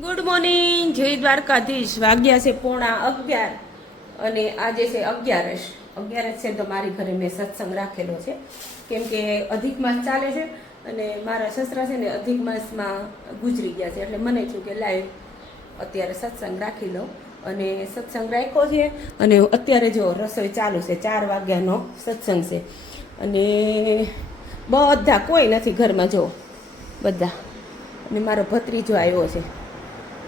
Good morning, જય દ્વારકાધીશ. વાગ્યા છે 11:15 અને આજે છે અગિયારસ છે. તો મારી ઘરે મેં સત્સંગ રાખેલો છે કેમ કે અધિક માસ ચાલે છે અને મારા સસરા છે ને અધિક માસમાં ગુજરી ગયા છે, એટલે મને થયું કે લાઈવ અત્યારે સત્સંગ રાખી લઉં. અને સત્સંગ રાખ્યો છે અને અત્યારે જો રસોઈ ચાલુ છે. 4 વાગ્યાનો સત્સંગ છે અને બધા કોઈ નથી ઘરમાં, જો બધા. અને મારો ભત્રીજો આવ્યો છે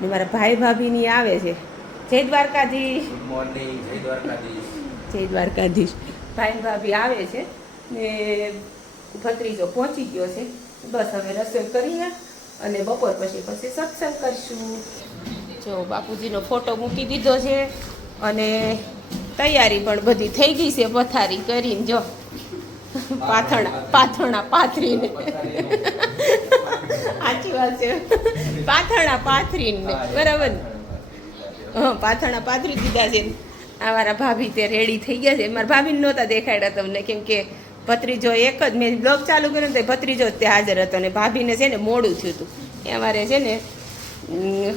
ને મારા ભાઈ ભાભીની આવે છે. જય દ્વારકાધીશ. Good morning. જય દ્વારકાધીશ. જય દ્વારકાધીશ. ભાઈ ભાભી આવે છે ને ભત્રીજો પહોંચી ગયો છે. બસ હવે રસોઈ કરીએ અને બપોર પછી સત્સંગ કરશું. જો બાપુજીનો ફોટો મૂકી દીધો છે અને તૈયારી પણ બધી થઈ ગઈ છે. પથારી કરીને જો પાથરણા પાથરીને સાચી વાત છે. પાથરણા પાથરીને બરાબર. હા, પાથરણા પાથરી દીધા છે. આ મારા ભાભી તે રેડી થઈ ગયા છે. મારા ભાભીને નહોતા દેખાડ્યા તમને કેમ કે ભત્રીજો એક જ મેં બ્લોગ ચાલુ કર્યો ને તો ભત્રીજો જ તે હાજર હતો અને ભાભીને છે ને મોડું થયું હતું. એ અમારે છે ને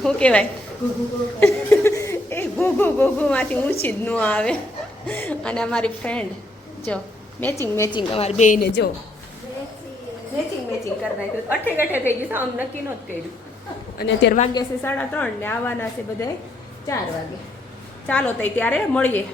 શું કહેવાય એ ઘૂઘુમાંથી ઊંચી જ ન આવે. અને અમારી ફ્રેન્ડ જો મેચિંગ અમારી બેયને જો મેચિંગ કરી નાખ્યું. અઠે ગઠે થઈ ગયું. આમ નક્કી નહોતું કર્યું. અને અત્યારે વાગ્યા છે 3:30 ને આવવાના છે બધા 4 વાગે. ચાલો તો ત્યારે મળીએ.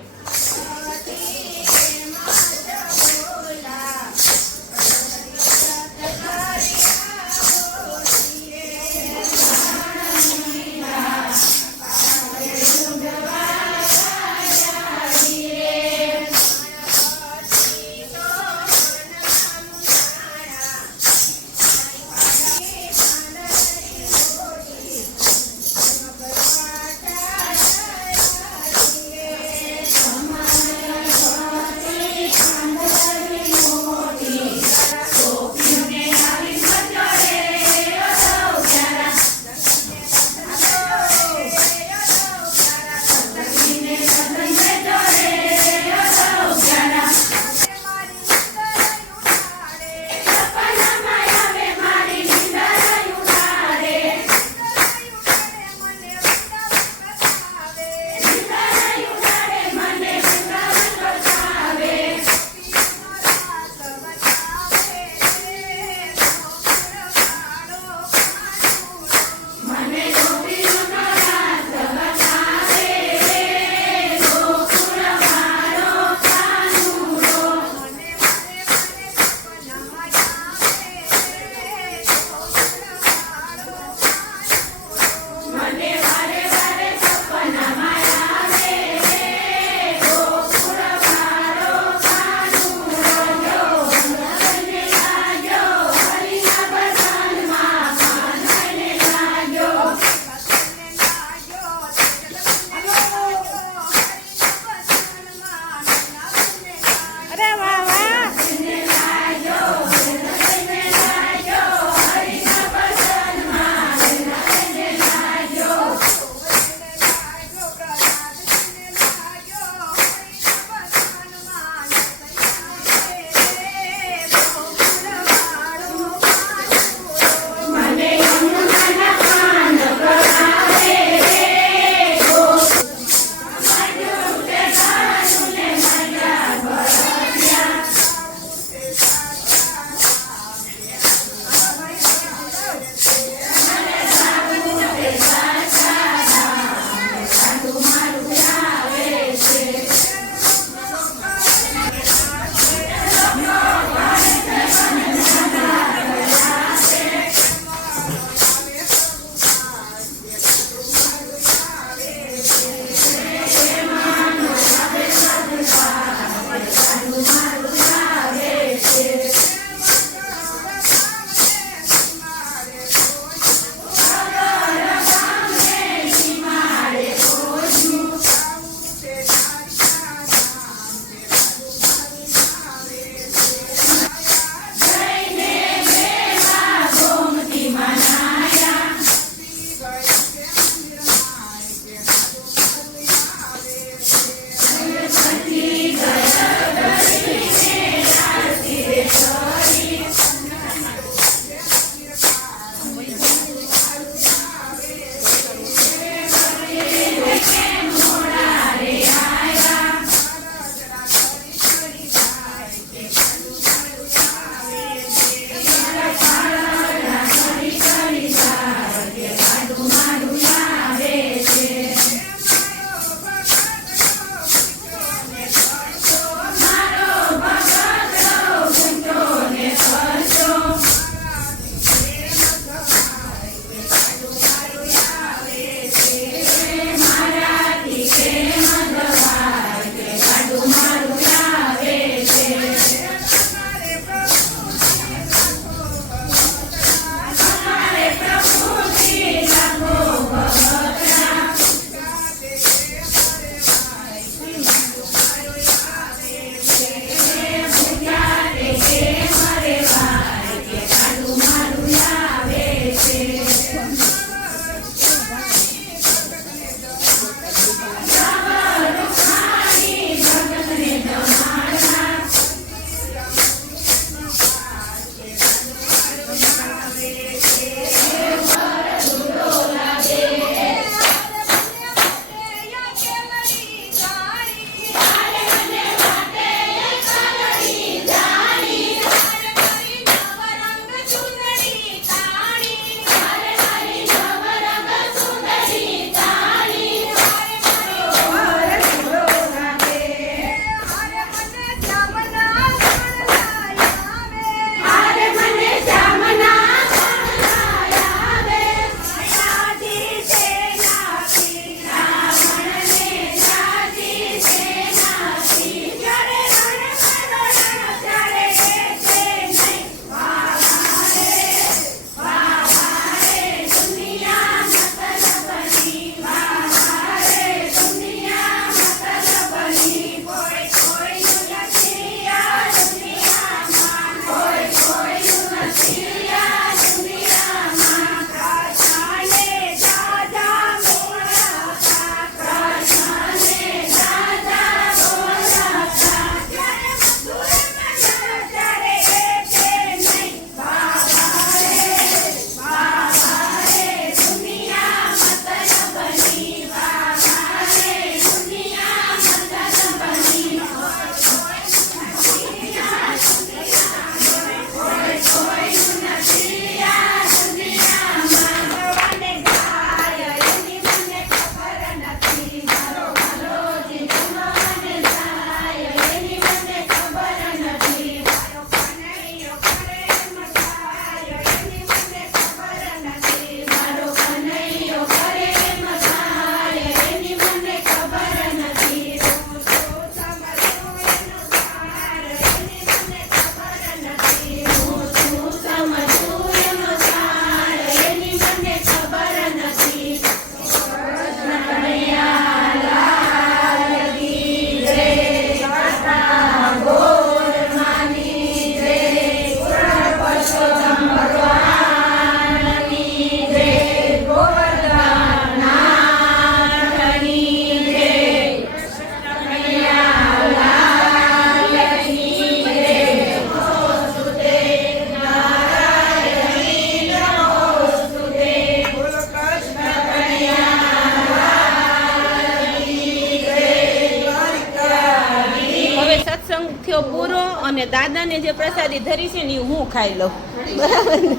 પૂરો અને દાદાને જે પ્રસાદી ધરી છે ને એ હું ખાઈ લઉં બરાબર ને?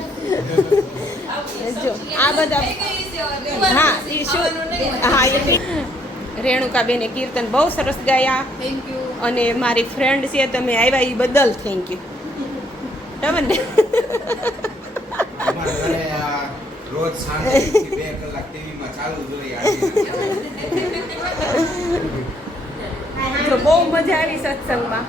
જો આ બધા હા એ શું હા એ રેણુકાબેને કીર્તન બહુ સરસ ગાયા થેન્ક યુ. અને મારી ફ્રેન્ડ છે તમે આવ્યા એ બદલ થેન્ક યુ બરાબર ને? અમારા ઘરે આ રોજ સાંજે 2 કલાક ટીવીમાં ચાલુ જોઈએ જો બહુ મજા આવી સત્સંગમાં